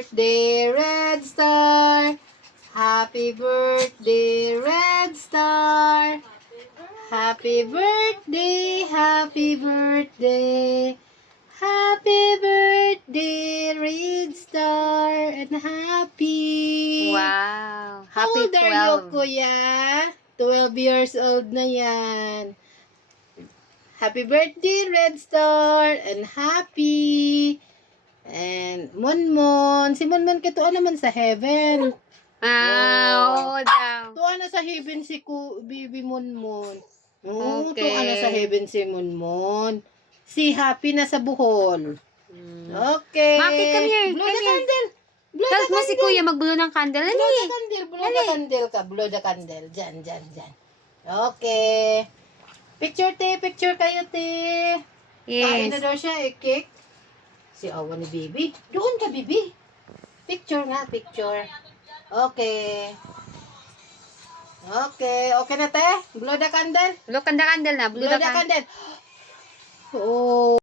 birthday, Red Star. Happy birthday, Red Star. Happy birthday, happy birthday. Happy birthday, Red Star. And happy. Wow. How Happy old are you, 12. Kuya? 12 years old na yan. Happy birthday, Red Star. And happy. And Monmon. Si Monmon katuan naman sa heaven. Oo daw. Tuwa na sa heaven si Bibi Monmon. Oo, Okay. tuwa na sa heaven si Monmon. Si Happy na sa Bohol. Okay. Maki, come here. Blow Come the here. candle. Blow the Help mo si candle. Kuya magbulo ng candle. Blow Dali. the candle. Blow the candle ka. Blow the candle. Diyan, diyan, diyan. Okay. Picture, te. Picture kayo, te. Kain na Yes. daw siya, cake. Si awa ni Bibi. Doon ka, Bibi. Picture nga, picture. Okay. Okay. Okay na, te? Blow the candle. Blow the candle na. Blow the candle. Oh.